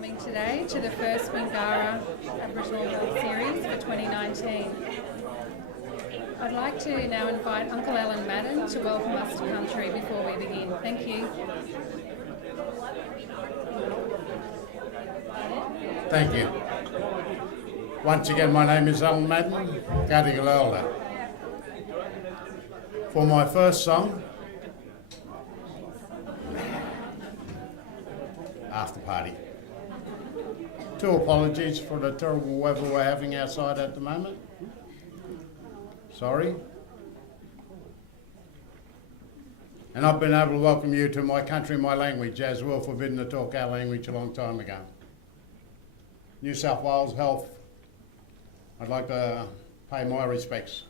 coming today to the first Wingara Aboriginal Wealth Series for 2019. I'd like to now invite Uncle Alan Madden to welcome us to country before we begin. Thank you. Thank you. Once again, my name is Alan Madden, Gadigal Elder. For my first song, After Party. Two apologies for the terrible weather we're having outside at the moment. Sorry. And I've been able to welcome you to my country, my language, as well forbidden to talk our language a long time ago. New South Wales Health, I'd like to pay my respects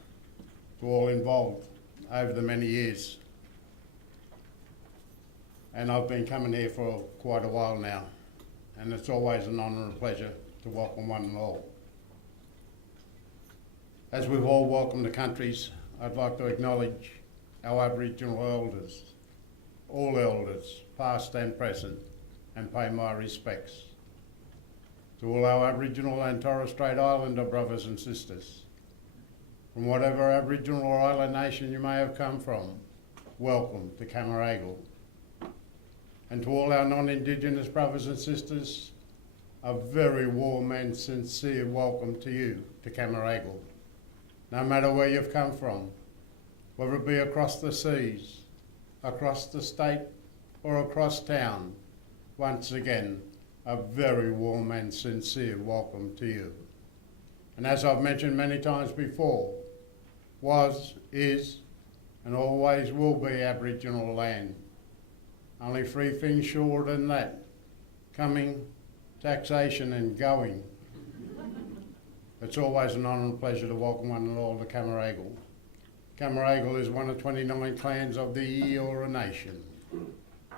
to all involved over the many years. And I've been coming here for quite a while now, and it's always an honour and a pleasure to welcome one and all. As we've all welcomed the countries, I'd like to acknowledge our Aboriginal elders, all elders, past and present, and pay my respects to all our Aboriginal and Torres Strait Islander brothers and sisters. From whatever Aboriginal or Island nation you may have come from, welcome to Camaragal. And to all our non-Indigenous brothers and sisters, a very warm and sincere welcome to you to Camaragal. No matter where you've come from, whether it be across the seas, across the state, or across town, once again, a very warm and sincere welcome to you. And as I've mentioned many times before, was, is, and always will be Aboriginal land. Only three things short than that: coming, taxation and going. It's always an honour and pleasure to welcome one and all to Camaragal. Camaragal is one of 29 clans of the Eora Nation.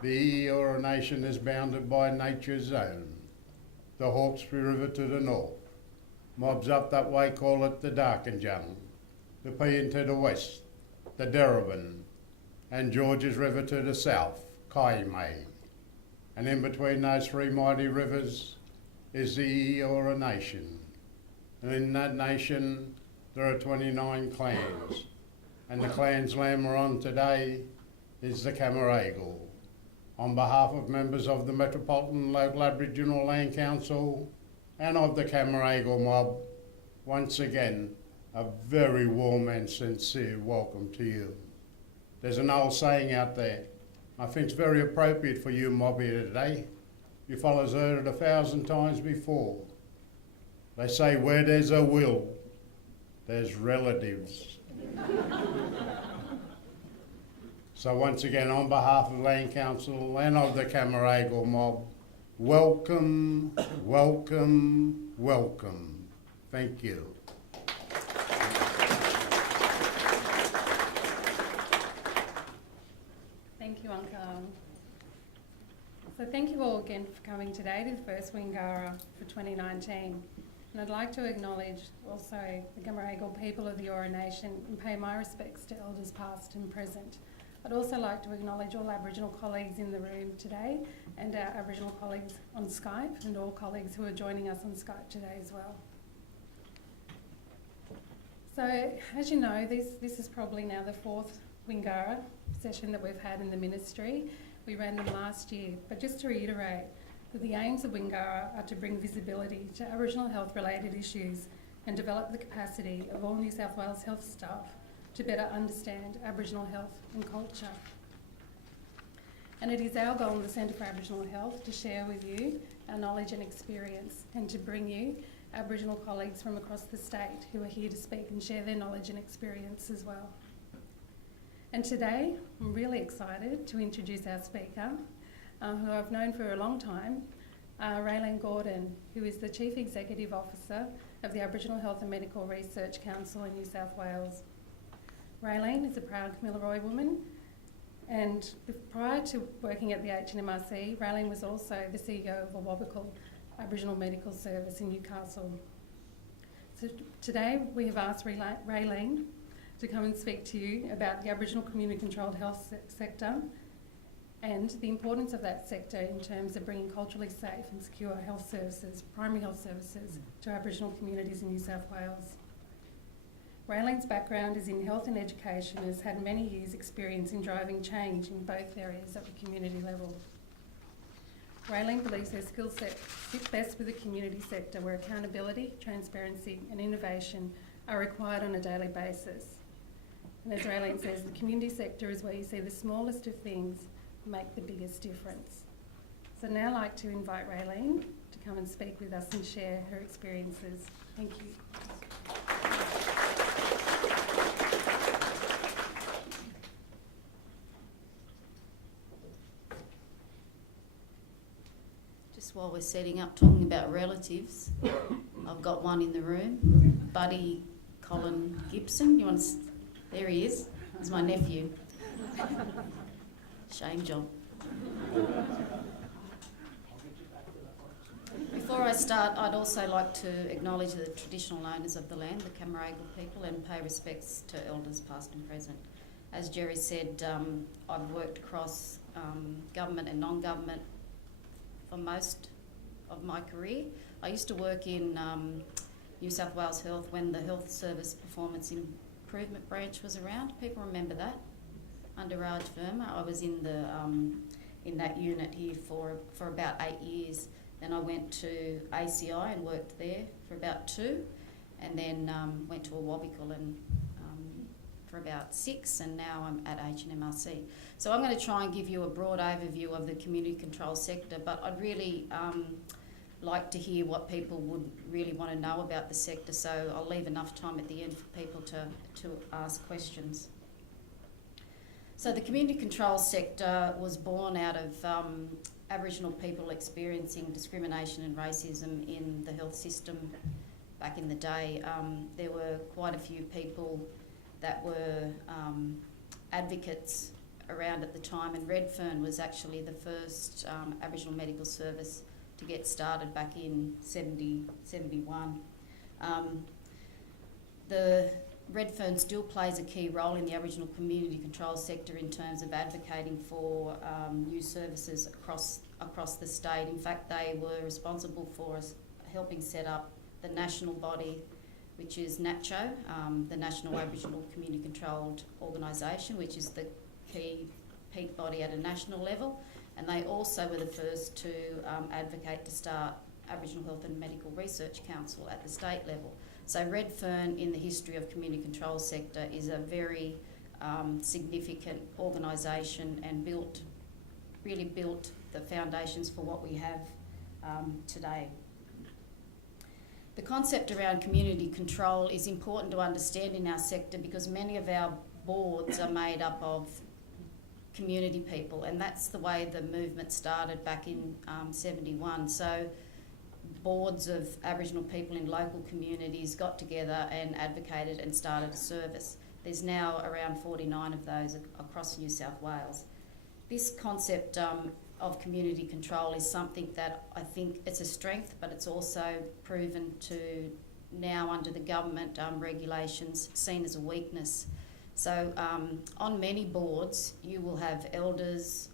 The Eora Nation is bounded by nature's zone. The Hawkesbury River to the north. Mobs up that way call it the Darkinjung. The Pean to the west, the Derribin, and Georges River to the south, Kaimai. And in between those three mighty rivers is the Eora Nation. And in that nation there are 29 clans. And the clan's land we're on today is the Camaragal. On behalf of members of the Metropolitan Local Aboriginal Land Council and of the Camaragal mob, once again, a very warm and sincere welcome to you. There's an old saying out there, I think it's very appropriate for you mob here today. You fellas heard it 1,000 times before. They say where there's a will, there's relatives. So once again, on behalf of Land Council and of the Camaragal mob, welcome, welcome, welcome. Thank you. Thank you, Uncle. So thank you all again for coming today to the first Wingara for 2019. And I'd like to acknowledge also the Camaragal people of the Eora Nation and pay my respects to elders past and present. I'd also like to acknowledge all Aboriginal colleagues in the room today and our Aboriginal colleagues on Skype and all colleagues who are joining us on Skype today as well. So, as you know, this is probably now the fourth Wingara session that we've had in the ministry. We ran them last year, but just to reiterate that the aims of Wingara are to bring visibility to Aboriginal health related issues and develop the capacity of all New South Wales health staff to better understand Aboriginal health and culture. And it is our goal in the Centre for Aboriginal Health to share with you our knowledge and experience and to bring you Aboriginal colleagues from across the state who are here to speak and share their knowledge and experience as well. And today, I'm really excited to introduce our speaker, who I've known for a long time, Raylene Gordon, who is the Chief Executive Officer of the Aboriginal Health and Medical Research Council in New South Wales. Raylene is a proud Kamilaroi woman, and prior to working at the HMRC, Raylene was also the CEO of Awabakal Aboriginal Medical Service in Newcastle. So today we have asked Raylene to come and speak to you about the Aboriginal community controlled health sector and the importance of that sector in terms of bringing culturally safe and secure health services, primary health services, to Aboriginal communities in New South Wales. Raylene's background is in health and education and has had many years' experience in driving change in both areas at the community level. Raylene believes her skill set fit best with the community sector where accountability, transparency and innovation are required on a daily basis. And as Raylene says, the community sector is where you see the smallest of things make the biggest difference. So now I'd like to invite Raylene to come and speak with us and share her experiences. Thank you. Just while we're setting up talking about relatives, I've got one in the room, Buddy Colin Gibson. You want to? There he is. He's my nephew. Shame job. Before I start, I'd also like to acknowledge the traditional owners of the land, the Camaragal people, and pay respects to elders past and present. As Jerry said, I've worked across government and non-government for most of my career. I used to work in New South Wales Health when the Health Service Performance Improvement Branch was around. People remember that? Under Raj Verma. I was in the in that unit here for about 8 years. Then I went to ACI and worked there for about 2, and then went to Awabakal and for about 6, and now I'm at HMRC. So I'm going to try and give you a broad overview of the community control sector, but I'd really like to hear what people would really want to know about the sector, so I'll leave enough time at the end for people to ask questions. So the community control sector was born out of Aboriginal people experiencing discrimination and racism in the health system back in the day. There were quite a few people that were advocates around at the time, and Redfern was actually the first Aboriginal medical service to get started back in 71. The Redfern still plays a key role in the Aboriginal community control sector in terms of advocating for new services across the state. In fact, they were responsible for helping set up the national body, which is NACCHO, the National Aboriginal Community Controlled Organisation, which is the key peak body at a national level. And they also were the first to advocate to start Aboriginal Health and Medical Research Council at the state level. So Redfern, in the history of community control sector, is a very significant organisation and really built the foundations for what we have today. The concept around community control is important to understand in our sector because many of our boards are made up of community people, and that's the way the movement started back in 71. So boards of Aboriginal people in local communities got together and advocated and started a service. There's now around 49 of those across New South Wales. This concept of community control is something that I think it's a strength, but it's also proven to now under the government regulations seen as a weakness. So on many boards you will have elders,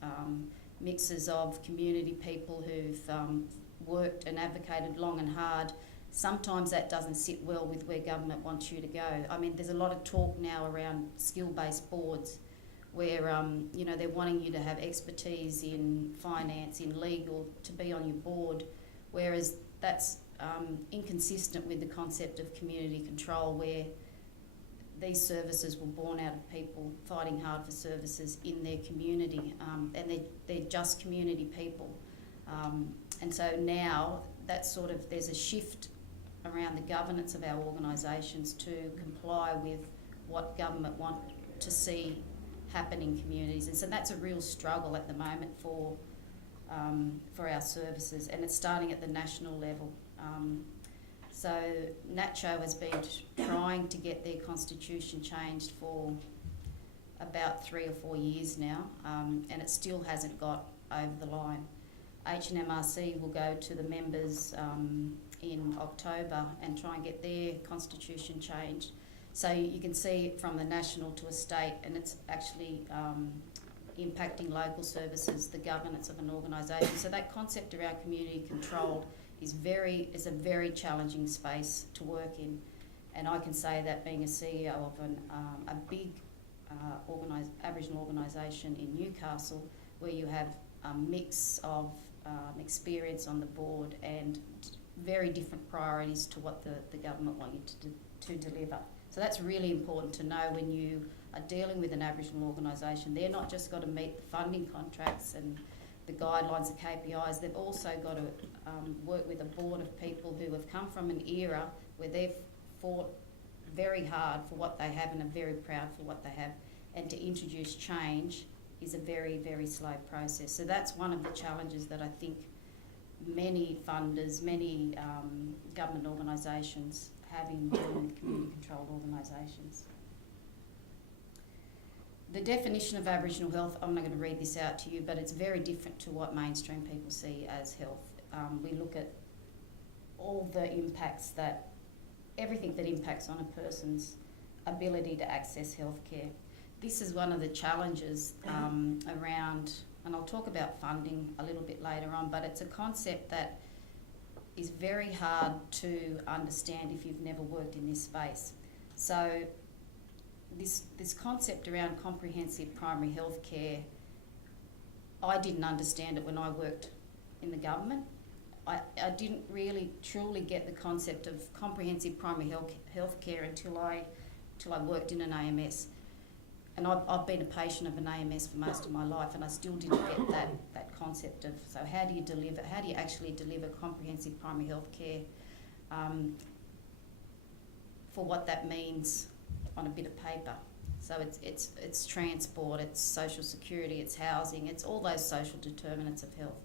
mixes of community people who've worked and advocated long and hard. Sometimes that doesn't sit well with where government wants you to go. I mean, there's a lot of talk now around skill-based boards where they're wanting you to have expertise in finance, in legal, to be on your board, whereas that's inconsistent with the concept of community control, where these services were born out of people fighting hard for services in their community, and they're just community people. And so now there's a shift around the governance of our organisations to comply with what government want to see happen in communities, and so that's a real struggle at the moment for our services, and it's starting at the national level. So NACCHO has been trying to get their constitution changed for about 3 or 4 years now, and it still hasn't got over the line. HMRC will go to the members in October and try and get their constitution changed. So you can see it from the national to a state, and it's actually impacting local services, the governance of an organisation. So that concept around community control is a very challenging space to work in. And I can say that being a CEO of a big Aboriginal organisation in Newcastle, where you have a mix of experience on the board and very different priorities to what the government want you to deliver. So that's really important to know when you are dealing with an Aboriginal organisation. They're not just got to meet the funding contracts and the guidelines, the KPIs, they've also got to work with a board of people who have come from an era where they've fought very hard for what they have and are very proud for what they have. And to introduce change is a very, very slow process. So that's one of the challenges that I think many funders, many government organisations have in dealing with community-controlled organisations. The definition of Aboriginal health, I'm not going to read this out to you, but it's very different to what mainstream people see as health. We look at all the impacts everything that impacts on a person's ability to access healthcare. This is one of the challenges around, and I'll talk about funding a little bit later on, but it's a concept that is very hard to understand if you've never worked in this space. So this concept around comprehensive primary health care, I didn't understand it when I worked in the government. I didn't really truly get the concept of comprehensive primary health care until I worked in an AMS. And I've been a patient of an AMS for most of my life, and I still didn't get that concept of, so how do you actually deliver comprehensive primary health care for what that means on a bit of paper. So it's transport, it's social security, it's housing, it's all those social determinants of health.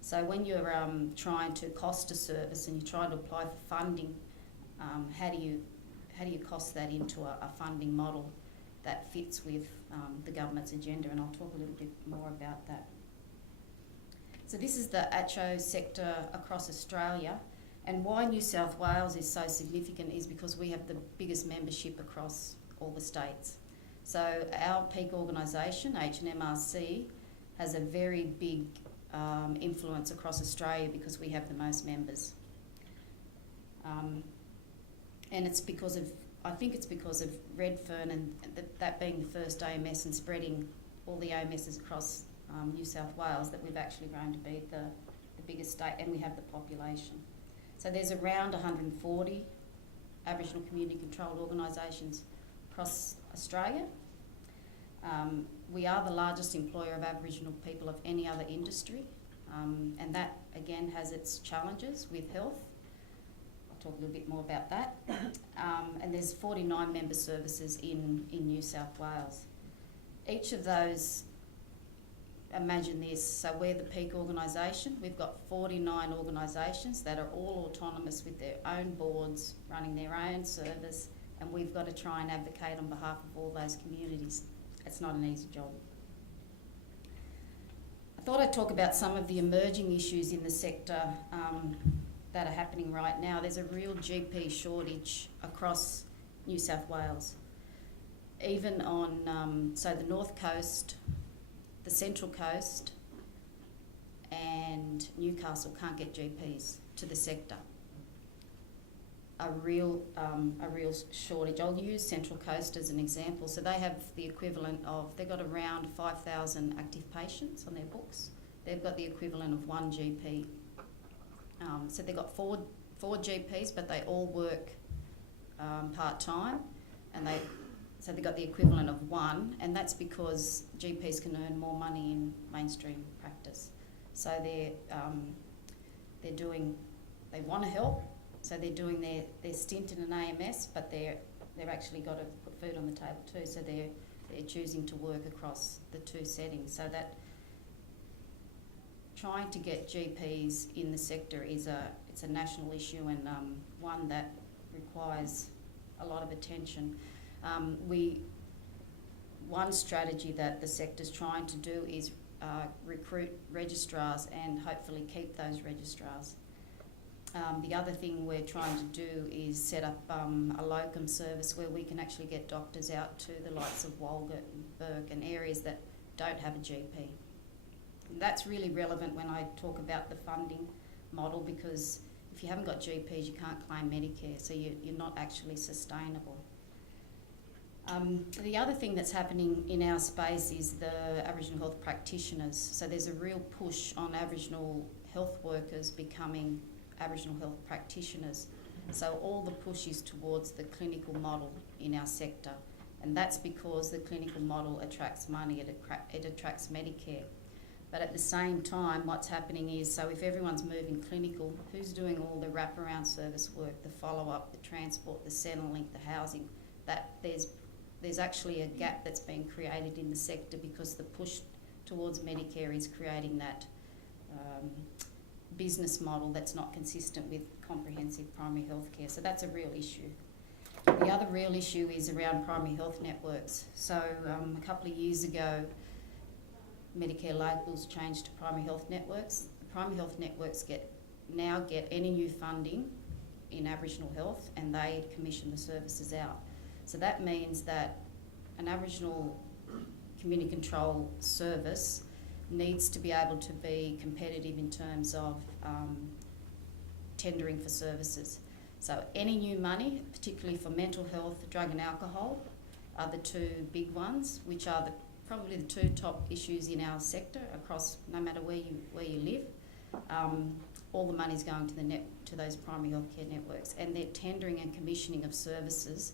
So when you're trying to cost a service and you're trying to apply for funding, how do you cost that into a funding model that fits with the government's agenda? And I'll talk a little bit more about that. So this is the ACCHO sector across Australia, and why New South Wales is so significant is because we have the biggest membership across all the states. So our peak organisation, HNMRC, has a very big influence across Australia because we have the most members. And it's because of, I think it's because of Redfern and that being the first AMS and spreading all the AMSs across New South Wales that we've actually grown to be the biggest state, and we have the population. So there's around 140 Aboriginal community controlled organisations across Australia. We are the largest employer of Aboriginal people of any other industry, and that again has its challenges with health. I'll talk a little bit more about that. And there's 49 member services in New South Wales. Each of those, imagine this, so we're the peak organisation. We've got 49 organisations that are all autonomous with their own boards, running their own service, and we've got to try and advocate on behalf of all those communities. It's not an easy job. I thought I'd talk about some of the emerging issues in the sector that are happening right now. There's a real GP shortage across New South Wales. Even on, so the North Coast, the Central Coast and Newcastle can't get GPs to the sector. A real shortage. I'll use Central Coast as an example. So they have the equivalent of, they've got around 5,000 active patients on their books. They've got the equivalent of one GP. So they've got four GPs, but they all work part-time, and so they've got the equivalent of one, and that's because GPs can earn more money in mainstream practice. So they want to help. So they're doing their stint in an AMS, but they've actually got to put food on the table too. So they're choosing to work across the two settings. So that trying to get GPs in the sector it's a national issue, and one that requires a lot of attention. One strategy that the sector's trying to do is recruit registrars and hopefully keep those registrars. The other thing we're trying to do is set up a locum service where we can actually get doctors out to the likes of Walgett and Burke and areas that don't have a GP. And that's really relevant when I talk about the funding model, because if you haven't got GPs, you can't claim Medicare, so you're not actually sustainable. The other thing that's happening in our space is the Aboriginal health practitioners. So there's a real push on Aboriginal health workers becoming Aboriginal health practitioners. So all the push is towards the clinical model in our sector, and that's because the clinical model attracts money, it attracts Medicare. But at the same time, what's happening is, so if everyone's moving clinical, who's doing all the wraparound service work, the follow-up, the transport, the Centrelink, the housing? That there's actually a gap that's being created in the sector because the push towards Medicare is creating that business model that's not consistent with comprehensive primary health care. So that's a real issue. The other real issue is around primary health networks. So a couple of years ago, Medicare labels changed to primary health networks. The primary health networks now get any new funding in Aboriginal health, and they commission the services out. So that means that an Aboriginal community control service needs to be able to be competitive in terms of tendering for services. So any new money, particularly for mental health, drug and alcohol, are the two big ones, which are probably the two top issues in our sector across, no matter where you live. All the money's going to those primary healthcare networks, and their tendering and commissioning of services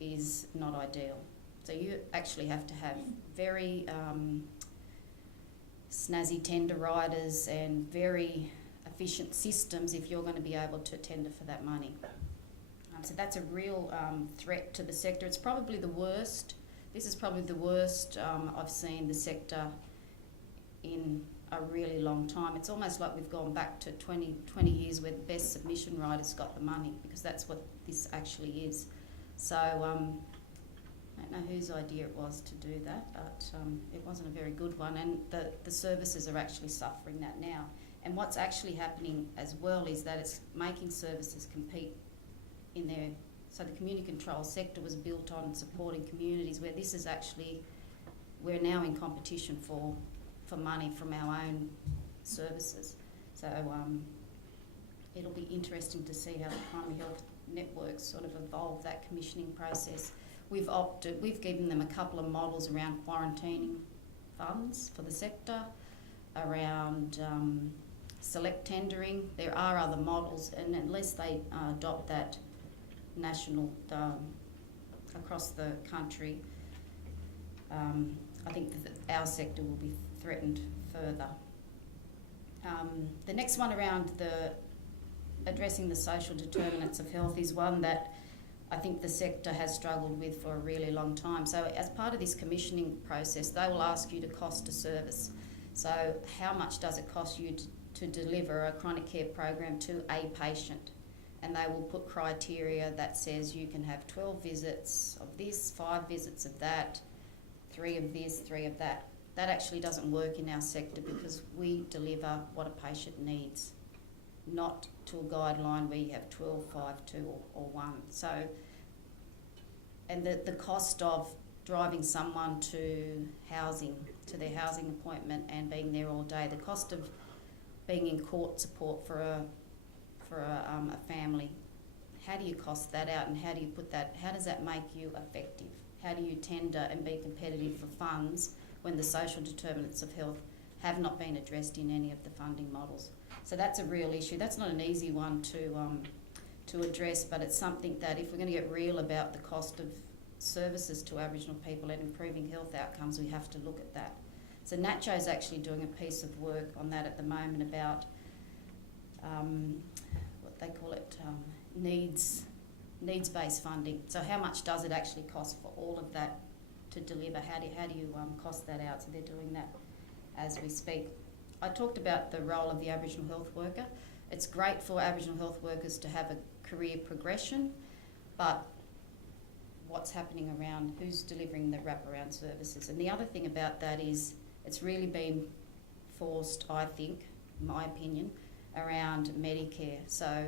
is not ideal. So you actually have to have very snazzy tender riders and very efficient systems if you're going to be able to tender for that money. So that's a real threat to the sector. It's probably the worst. This is probably the worst I've seen the sector in a really long time. It's almost like we've gone back to 20 years where the best submission writers got the money, because that's what this actually is. So I don't know whose idea it was to do that, but it wasn't a very good one, and the services are actually suffering that now. And what's actually happening as well is that it's making services compete in their... So the community control sector was built on supporting communities, where this is actually... We're now in competition for money from our own services. So it'll be interesting to see how the primary health networks sort of evolve that commissioning process. We've given them a couple of models around quarantining funds for the sector, around select tendering. There are other models, and unless they adopt that national across the country, I think that our sector will be threatened further. The next one around addressing the social determinants of health is one that I think the sector has struggled with for a really long time. So as part of this commissioning process, they will ask you to cost a service. So how much does it cost you to deliver a chronic care program to a patient? And they will put criteria that says you can have 12 visits of this, 5 visits of that, 3 of this, 3 of that. That actually doesn't work in our sector, because we deliver what a patient needs, not to a guideline where you have 12, 5, 2 or 1. So, and the cost of driving someone to their housing appointment and being there all day, the cost of being in court support for a family, how do you cost that out, and how do you put that, how does that make you effective? How do you tender and be competitive for funds when the social determinants of health have not been addressed in any of the funding models? So that's a real issue. That's not an easy one to address, but it's something that if we're going to get real about the cost of services to Aboriginal people and improving health outcomes, we have to look at that. So NACCHO is actually doing a piece of work on that at the moment about what they call it, needs-based funding. So how much does it actually cost for all of that to deliver? How do you cost that out? So they're doing that as we speak. I talked about the role of the Aboriginal health worker. It's great for Aboriginal health workers to have a career progression, but what's happening around who's delivering the wraparound services? And the other thing about that is it's really been forced, I think, in my opinion, around Medicare. So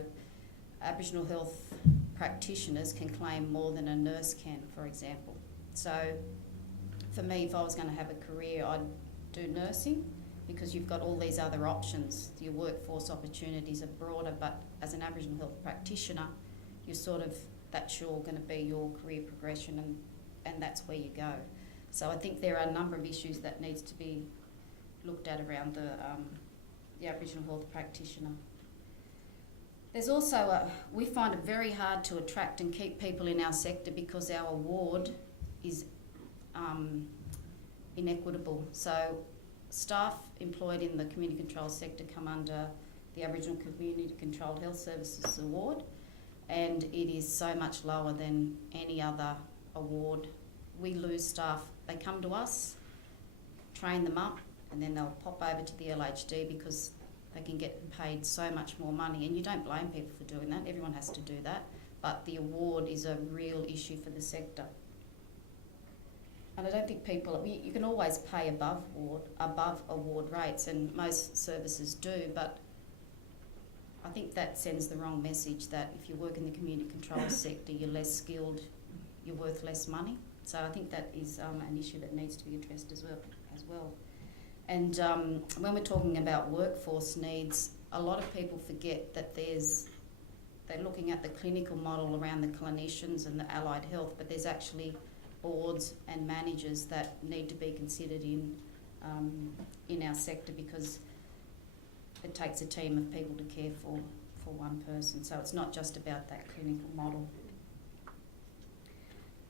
Aboriginal health practitioners can claim more than a nurse can, for example. So for me, if I was going to have a career, I'd do nursing, because you've got all these other options. Your workforce opportunities are broader, but as an Aboriginal health practitioner, you're sort of, that's going to be your career progression, and that's where you go. So I think there are a number of issues that needs to be looked at around the Aboriginal health practitioner. There's also we find it very hard to attract and keep people in our sector because our award is inequitable. So staff employed in the community controlled sector come under the Aboriginal Community Controlled Health Services Award, and it is so much lower than any other award. We lose staff. They come to us, train them up, and then they'll pop over to the LHD because they can get paid so much more money. And you don't blame people for doing that. Everyone has to do that. But the award is a real issue for the sector. And I don't think you can always pay above award rates, and most services do, but I think that sends the wrong message that if you work in the community control sector, you're less skilled, you're worth less money. So I think that is an issue that needs to be addressed as well. And when we're talking about workforce needs, a lot of people forget that they're looking at the clinical model around the clinicians and the allied health, but there's actually boards and managers that need to be considered in our sector, because it takes a team of people to care for one person. So it's not just about that clinical model.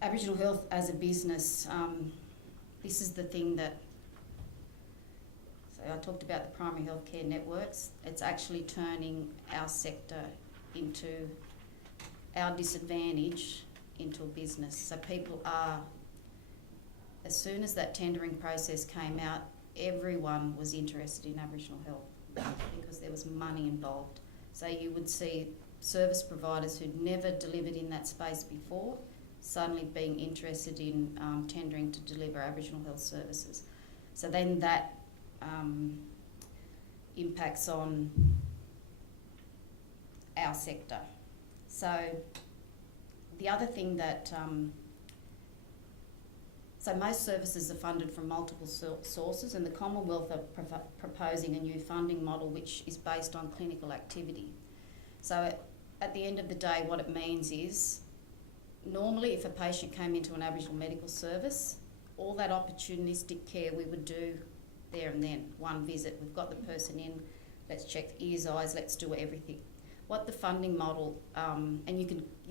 Aboriginal health as a business, this is the thing that, so I talked about the primary healthcare networks. It's actually turning our sector into our disadvantage into a business. So people are, as soon as that tendering process came out, everyone was interested in Aboriginal health because there was money involved. So you would see service providers who'd never delivered in that space before suddenly being interested in tendering to deliver Aboriginal health services. So then that impacts on our sector. So the other thing that, so most services are funded from multiple sources, and the Commonwealth are proposing a new funding model which is based on clinical activity. So at the end of the day, what it means is, normally if a patient came into an Aboriginal medical service, all that opportunistic care we would do there and then, one visit, we've got the person in, let's check ears, eyes, let's do everything. What the funding model, and you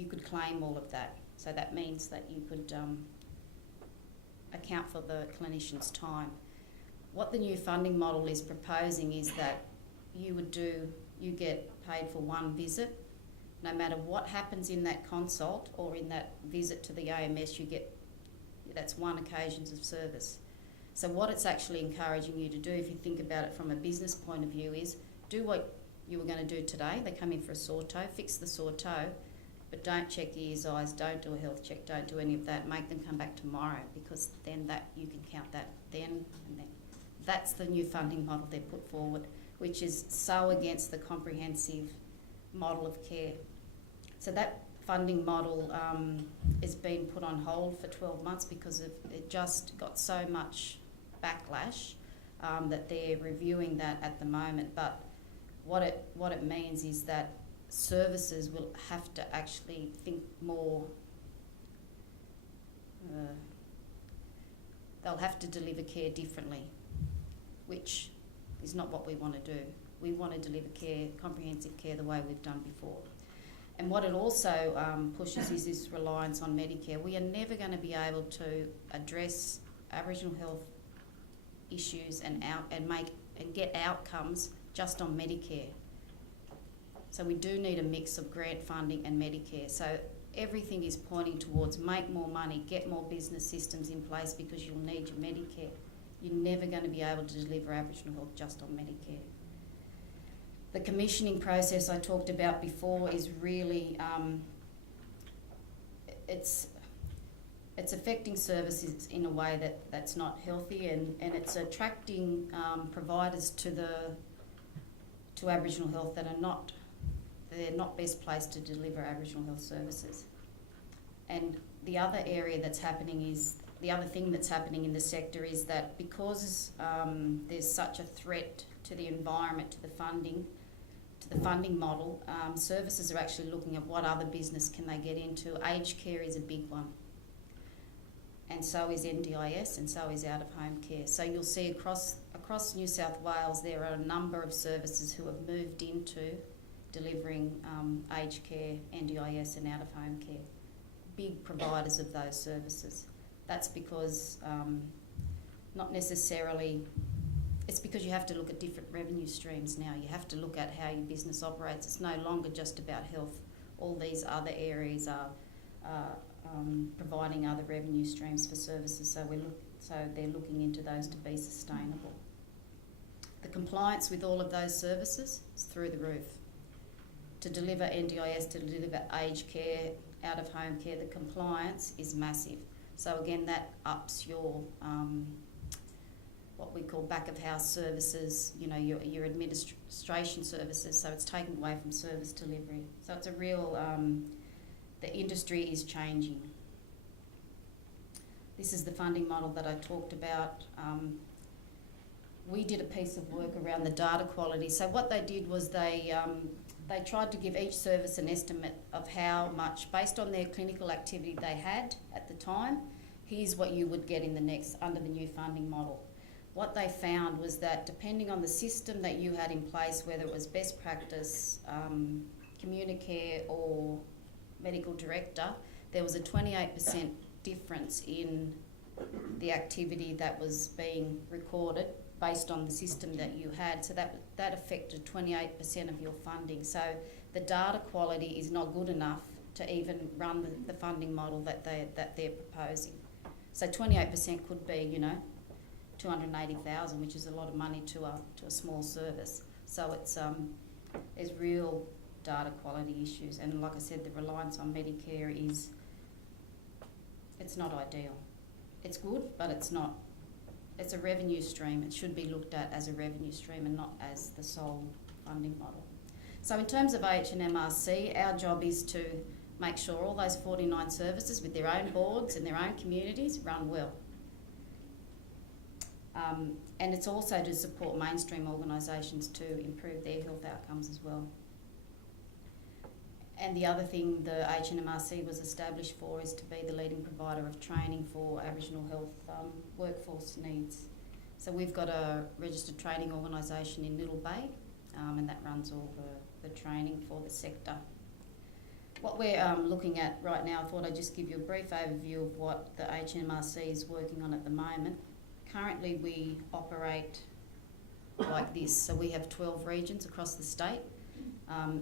could claim all of that. So that means that you could account for the clinician's time. What the new funding model is proposing is that you get paid for one visit. No matter what happens in that consult or in that visit to the AMS, that's one occasions of service. So what it's actually encouraging you to do, if you think about it from a business point of view, is do what you were going to do today. They come in for a sore toe, fix the sore toe, but don't check ears, eyes, don't do a health check, don't do any of that. Make them come back tomorrow, because then that you can count that then and then. That's the new funding model they've put forward, which is so against the comprehensive model of care. So that funding model is being put on hold for 12 months because it just got so much backlash that they're reviewing that at the moment. But what it means is that services will have to actually think more. They'll have to deliver care differently, which is not what we want to do. We want to deliver care, comprehensive care, the way we've done before. And what it also pushes is this reliance on Medicare. We are never going to be able to address Aboriginal health issues and get outcomes just on Medicare. So we do need a mix of grant funding and Medicare. So everything is pointing towards make more money, get more business systems in place, because you'll need your Medicare. You're never going to be able to deliver Aboriginal health just on Medicare. The commissioning process I talked about before is really, it's affecting services in a way that's not healthy, and it's attracting providers to Aboriginal health that they're not best placed to deliver Aboriginal health services. And the other area that's happening is the other thing that's happening in the sector is that because there's such a threat to the environment, to the funding model, services are actually looking at what other business can they get into. Aged care is a big one, and so is NDIS, and so is out-of-home care. So you'll see across New South Wales there are a number of services who have moved into delivering aged care, NDIS and out-of-home care. Big providers of those services. That's because not necessarily, it's because you have to look at different revenue streams now. You have to look at how your business operates. It's no longer just about health. All these other areas are providing other revenue streams for services, so they're looking into those to be sustainable. The compliance with all of those services is through the roof. To deliver NDIS, to deliver aged care, out-of-home care, the compliance is massive. So again, that ups your what we call back-of-house services, you know, your administration services, so it's taken away from service delivery. So it's a real, the industry is changing. This is the funding model that I talked about. We did a piece of work around the data quality. So what they did was they tried to give each service an estimate of how much, based on their clinical activity they had at the time, here's what you would get in the next, under the new funding model. What they found was that depending on the system that you had in place, whether it was best practice, Communicare or medical director, there was a 28% difference in the activity that was being recorded based on the system that you had. So that affected 28% of your funding. So the data quality is not good enough to even run the funding model that they're proposing. So 28% could be, you know, 280,000, which is a lot of money to a small service. So it's there's real data quality issues, and like I said, the reliance on Medicare it's not ideal. It's good, but it's not. It's a revenue stream. It should be looked at as a revenue stream and not as the sole funding model. So in terms of HMRC, our job is to make sure all those 49 services with their own boards and their own communities run well. And it's also to support mainstream organisations to improve their health outcomes as well. And the other thing the HMRC was established for is to be the leading provider of training for Aboriginal health workforce needs. So we've got a registered training organisation in Little Bay, and that runs all the training for the sector. What we're looking at right now, I thought I'd just give you a brief overview of what the HMRC is working on at the moment. Currently we operate like this, so we have 12 regions across the state.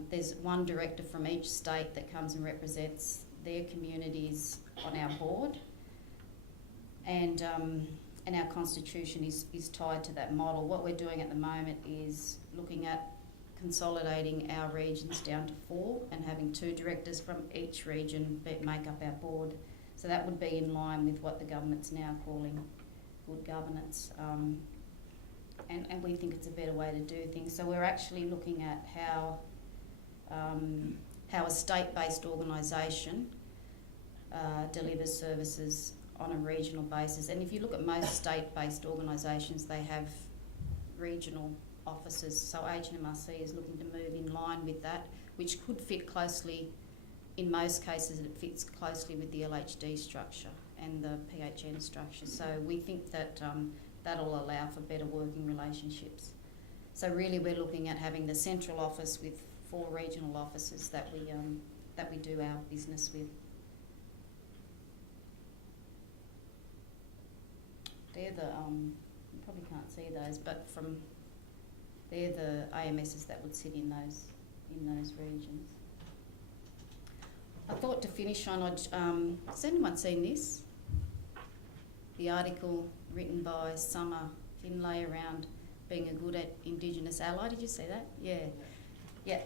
There's one director from each state that comes and represents their communities on our board, and our constitution is tied to that model. What we're doing at the moment is looking at consolidating our regions down to 4 and having 2 directors from each region make up our board. So that would be in line with what the government's now calling good governance. And we think it's a better way to do things. So we're actually looking at how a state-based organisation delivers services on a regional basis. And if you look at most state-based organisations, they have regional offices. So HMRC is looking to move in line with that, which could fit closely, in most cases it fits closely with the LHD structure and the PHN structure. So we think that that'll allow for better working relationships. So really we're looking at having the central office with 4 regional offices that we do our business with. They're the, you probably can't see those, but they're the AMSs that would sit in those regions. I thought to finish on, has anyone seen this? The article written by Summer Finlay around being a good at Indigenous Ally. Did you see that? Yeah.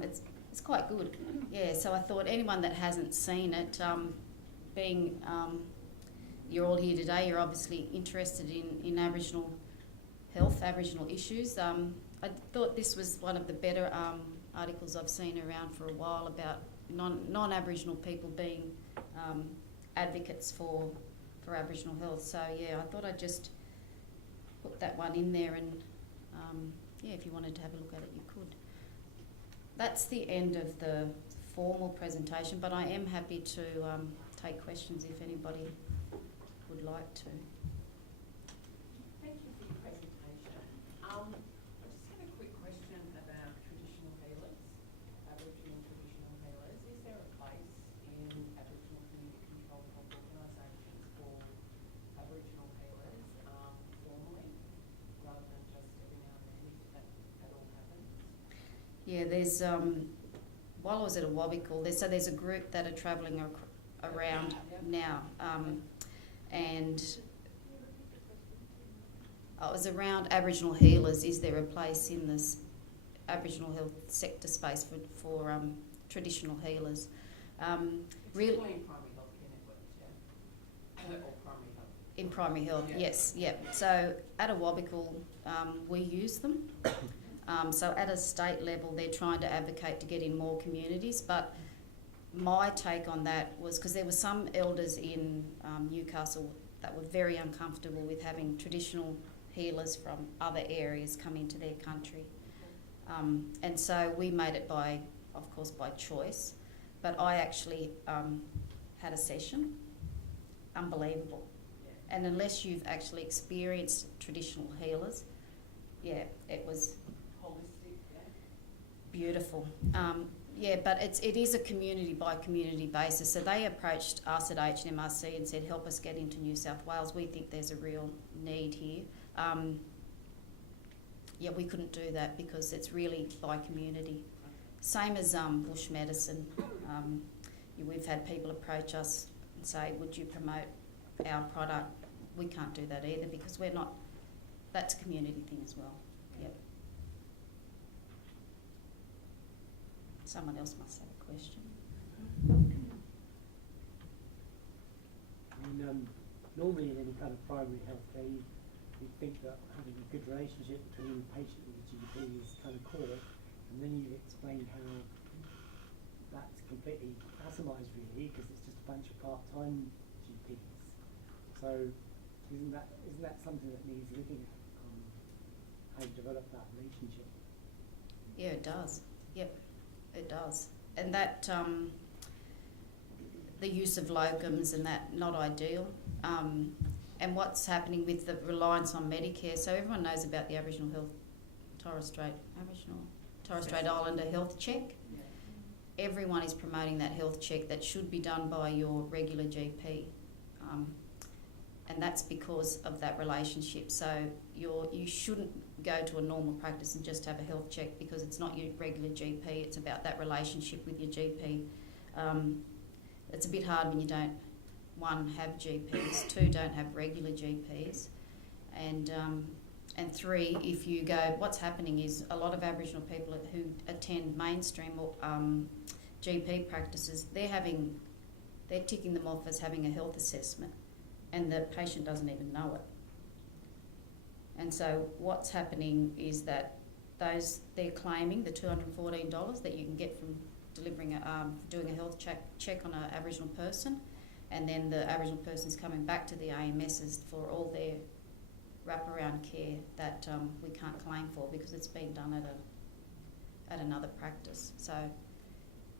It's quite good. Yeah. So I thought anyone that hasn't seen it, you're all here today. You're obviously interested in Aboriginal health, Aboriginal issues. I thought this was one of the better articles I've seen around for a while about non-Aboriginal people being advocates for for Aboriginal health. So yeah, I thought I'd just put that one in there, and yeah, if you wanted to have a look at it, you could. That's the end of the formal presentation, but I am happy to take questions if anybody would like to. Thank you for your presentation. I just have a quick question about traditional healers, Aboriginal traditional healers. Is there a place in Aboriginal community controlled health organisations for Aboriginal healers formally, rather than just every now and then if that all happens? Yeah, there's while I was at a Wobbical, there's a group that are travelling around now, and it was around Aboriginal healers. Is there a place in this Aboriginal health sector space for traditional healers? Really, Particularly in primary healthcare networks, yeah? Or primary health. in primary health, Yeah. yes, yeah. So at a Wobbical, we use them. So at a state level, they're trying to advocate to get in more communities, but my take on that was because there were some elders in Newcastle that were very uncomfortable with having traditional healers from other areas come into their country. And so we made it by choice, but I actually had a session, unbelievable. Yeah. And unless you've actually experienced traditional healers, yeah, it was Holistic, yeah? beautiful. Yeah, but it is a community by community basis. So they approached us at HMRC and said, help us get into New South Wales. We think there's a real need here. Yeah, we couldn't do that because it's really by community. Same as bush medicine. We've had people approach us and say, would you promote our product? We can't do that either because we're not, that's a community thing as well. Yep. Someone else must have a question. I mean, normally in any kind of primary healthcare, you think that having a good relationship between the patient and the GP is kind of core, and then you explain how that's completely atomized really, because it's just a bunch of part-time GPs. So isn't that something that needs looking at, how you develop that relationship? Yeah, it does. Yep, it does. And that, the use of locums and that, not ideal. And what's happening with the reliance on Medicare. So everyone knows about the Aboriginal Torres Strait Islander health check. Yeah. Everyone is promoting that health check that should be done by your regular GP. And that's because of that relationship. So you shouldn't go to a normal practice and just have a health check because it's not your regular GP. It's about that relationship with your GP. It's a bit hard when you don't, one, have GPs, two, don't have regular GPs, and three, if you go, what's happening is a lot of Aboriginal people who attend mainstream or GP practices, they're ticking them off as having a health assessment, and the patient doesn't even know it. And so what's happening is that they're claiming the $214 that you can get from doing a health check on an Aboriginal person, and then the Aboriginal person's coming back to the AMSs for all their wraparound care that we can't claim for because it's being done at another practice. So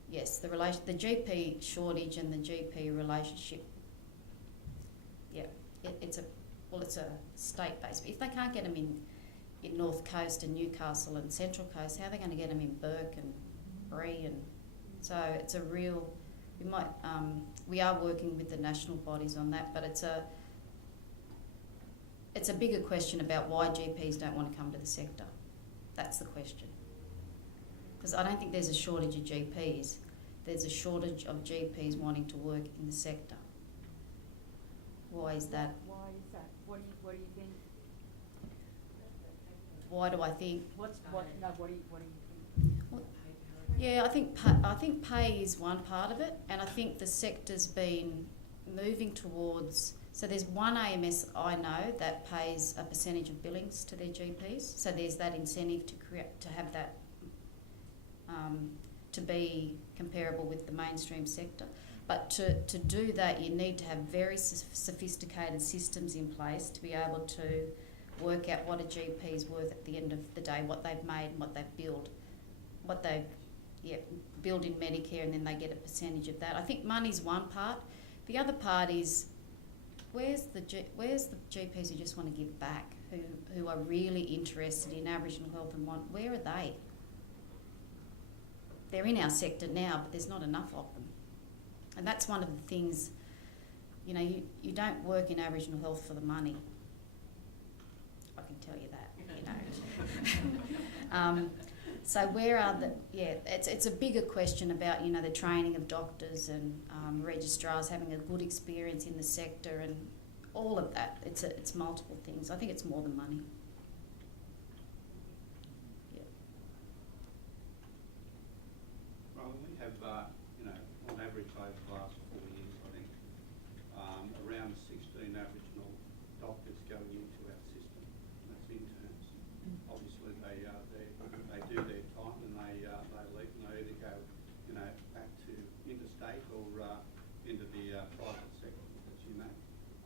yes, the GP shortage and the GP relationship, yeah, it's a state-based. If they can't get them in North Coast and Newcastle and Central Coast, how are they going to get them in Burke and Bree? And so it's a real. We are working with the national bodies on that, but it's a bigger question about why GPs don't want to come to the sector. That's the question. Because I don't think there's a shortage of GPs. There's a shortage of GPs wanting to work in the sector. Why is that? Why is that? What do you think? Why do I think? What do you think? Yeah, I think pay is one part of it, and I think the sector's been moving towards. So there's one AMS I know that pays a percentage of billings to their GPs. So there's that incentive to have that to be comparable with the mainstream sector. But to do that, you need to have very sophisticated systems in place to be able to work out what a GP is worth at the end of the day, what they've made and what they've billed, billed in Medicare, and then they get a percentage of that. I think money's one part. The other part is where's the GPs who just want to give back, who are really interested in Aboriginal health and where are they? They're in our sector now, but there's not enough of them. And that's one of the things, you know, you don't work in Aboriginal health for the money. I can tell you that, you know. So where are it's a bigger question about, you know, the training of doctors and registrars having a good experience in the sector and all of that. It's multiple things. I think it's more than money. Yeah. Well, we have, you know, on average over the last 4 years, I think, around 16 Aboriginal doctors going into our system. And that's interns. Obviously, they do their time and they leave and they either go, you know, back to interstate or into the private sector, as you know.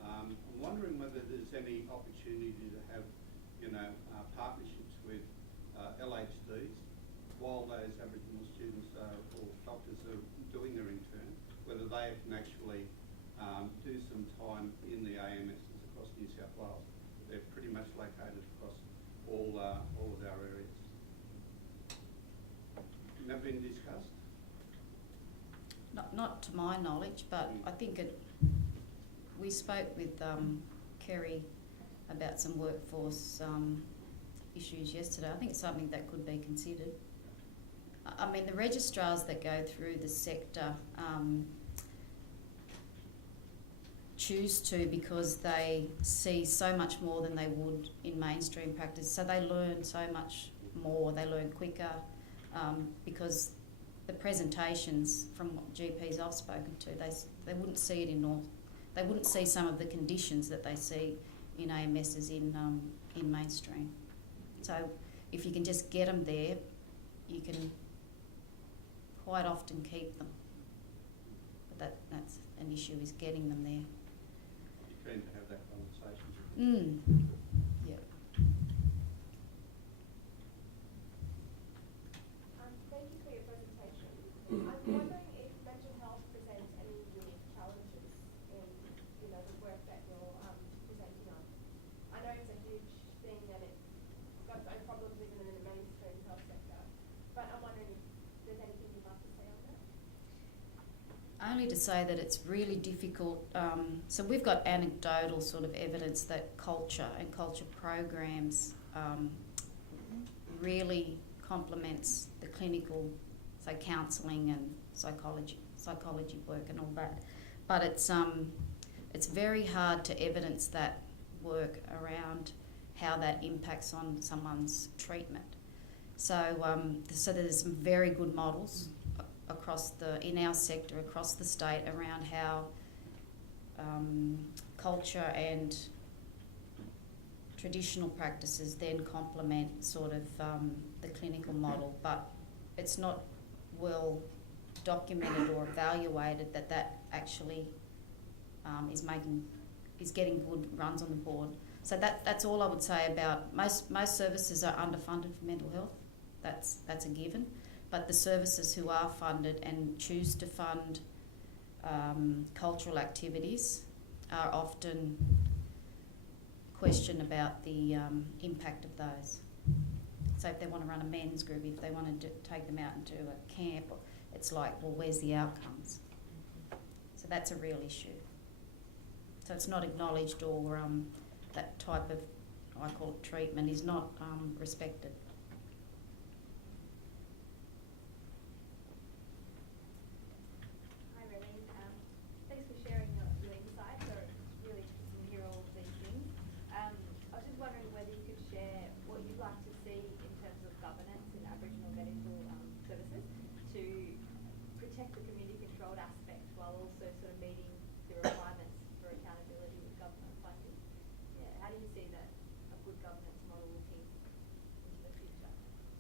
I'm wondering whether there's any opportunity to have, you know, partnerships with LHDs while those Aboriginal students or doctors are doing their intern, whether they can actually do some time in the AMSs across New South Wales. They're pretty much located across all of our areas. Never been discussed? Not to my knowledge, but I think we spoke with Kerry about some workforce issues yesterday. I think it's something that could be considered. I mean, the registrars that go through the sector choose to because they see so much more than they would in mainstream practice. So they learn so much more, they learn quicker, because the presentations from GPs I've spoken to, they wouldn't see it they wouldn't see some of the conditions that they see in AMSs in mainstream. So if you can just get them there, you can quite often keep them. But that's an issue, is getting them there. You're keen to have that conversation with them? Yeah. Thank you for your presentation. I'm wondering if mental health presents any unique challenges in, you know, the work that you're presenting on. I know it's a huge thing and it's got its own problems even in the mainstream health sector, but I'm wondering if there's anything you'd like to say on that? Only to say that it's really difficult. So we've got anecdotal sort of evidence that culture and culture programs really complements the clinical, so counselling and psychology work and all that. But it's very hard to evidence that work around how that impacts on someone's treatment. So so there's some very good models in our sector across the state around how culture and traditional practices then complement sort of the clinical model, but it's not well documented or evaluated that actually is getting good runs on the board. So that's all I would say about most services are underfunded for mental health. That's a given. But the services who are funded and choose to fund cultural activities are often questioned about the impact of those. So if they want to run a men's group, if they want to take them out and do a camp, it's like, well, where's the outcomes? So that's a real issue. So it's not acknowledged, or that type of, I call it treatment, is not respected. Hi, Raylene. Thanks for sharing your insights. It's really interesting to hear all of these things. I was just wondering whether you could share what you'd like to see in terms of governance in Aboriginal medical services to protect the community-controlled aspect while also sort of meeting the requirements for accountability with government funding. Yeah, how do you see that a good governance model looking into the future?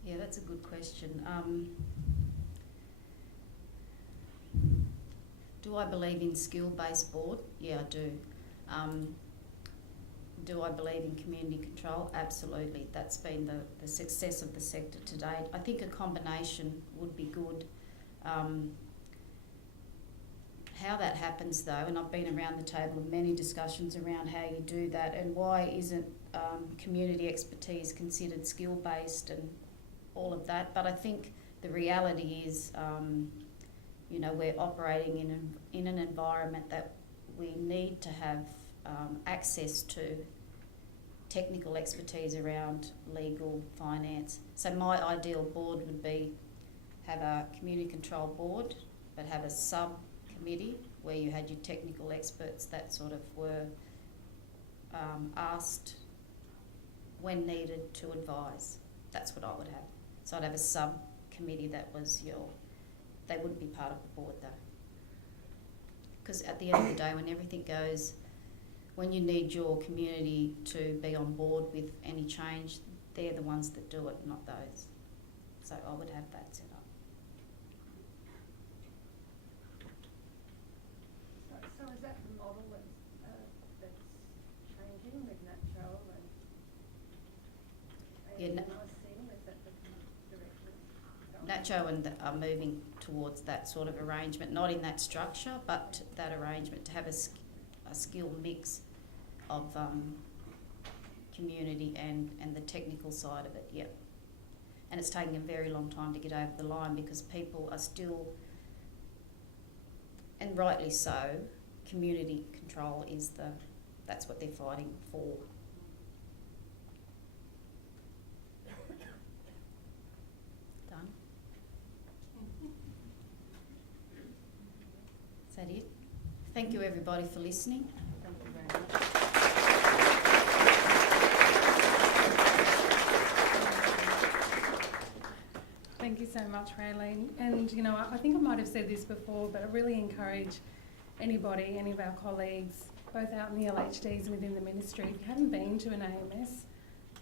Yeah, that's a good question. Do Do I believe in skill-based board? Yeah, I do. Do I believe in community control? Absolutely. That's been the success of the sector to date. I think a combination would be good. How that happens though, and I've been around the table of many discussions around how you do that and why isn't community expertise considered skill-based and all of that. But I think the reality is, we're operating in an environment that we need to have access to technical expertise around legal, finance. So my ideal board would be have a community control board, but have a subcommittee where you had your technical experts that sort of were asked when needed to advise. That's what I would have. So I'd have a subcommittee that was they wouldn't be part of the board though. Because at the end of the day, when everything goes, when you need your community to be on board with any change, they're the ones that do it, not those. So I would have that set up. So is that the model that's changing with Nacho and Yeah, AMIC? Is that the direction it's going? Nacho are moving towards that sort of arrangement, not in that structure, but that arrangement to have a skill mix of community and the technical side of it, yep. And it's taking a very long time to get over the line because people are still, and rightly so, community control is that's what they're fighting for. Done? Is that it? Thank you everybody for listening. Thank you very much. Thank you so much, Raylene. And, I think I might have said this before, but I really encourage anybody, any of our colleagues, both out in the LHDs and within the ministry, if you haven't been to an AMS,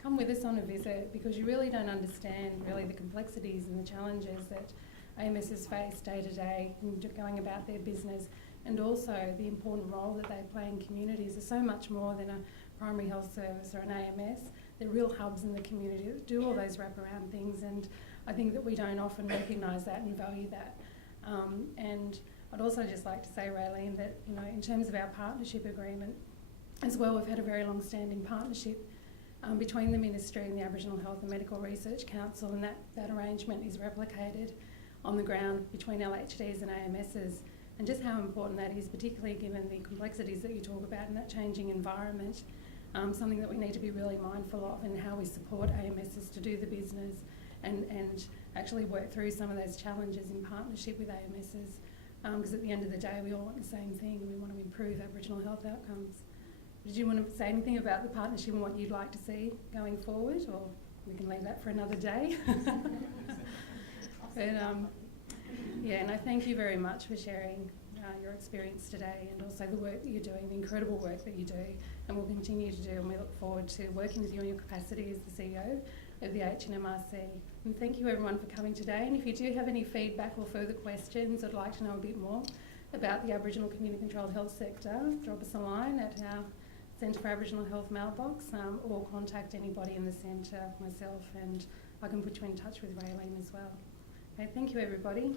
come with us on a visit because you really don't understand really the complexities and the challenges that AMSs face day to day in going about their business, and also the important role that they play in communities. Are so much more than a primary health service or an AMS. They're real hubs in the community that do all those wraparound things, and I think that we don't often recognise that and value that. And I'd also just like to say, Raylene, that in terms of our partnership agreement as well, we've had a very long-standing partnership between the Ministry and the Aboriginal Health and Medical Research Council, and that arrangement is replicated on the ground between LHDs and AMSs, and just how important that is, particularly given the complexities that you talk about in that changing environment. Something that we need to be really mindful of in how we support AMSs to do the business and actually work through some of those challenges in partnership with AMSs, because at the end of the day we all want the same thing, and we want to improve Aboriginal health outcomes. Did you want to say anything about the partnership and what you'd like to see going forward, or we can leave that for another day? But and I thank you very much for sharing your experience today, and also the work that you're doing, the incredible work that you do and will continue to do, and we look forward to working with you in your capacity as the CEO of the HNMRC. And thank you everyone for coming today, and if you do have any feedback or further questions, I'd like to know a bit more about the Aboriginal Community Controlled Health Sector, drop us a line at our Centre for Aboriginal Health mailbox, or contact anybody in the centre, myself, and I can put you in touch with Raylene as well. Okay, thank you everybody.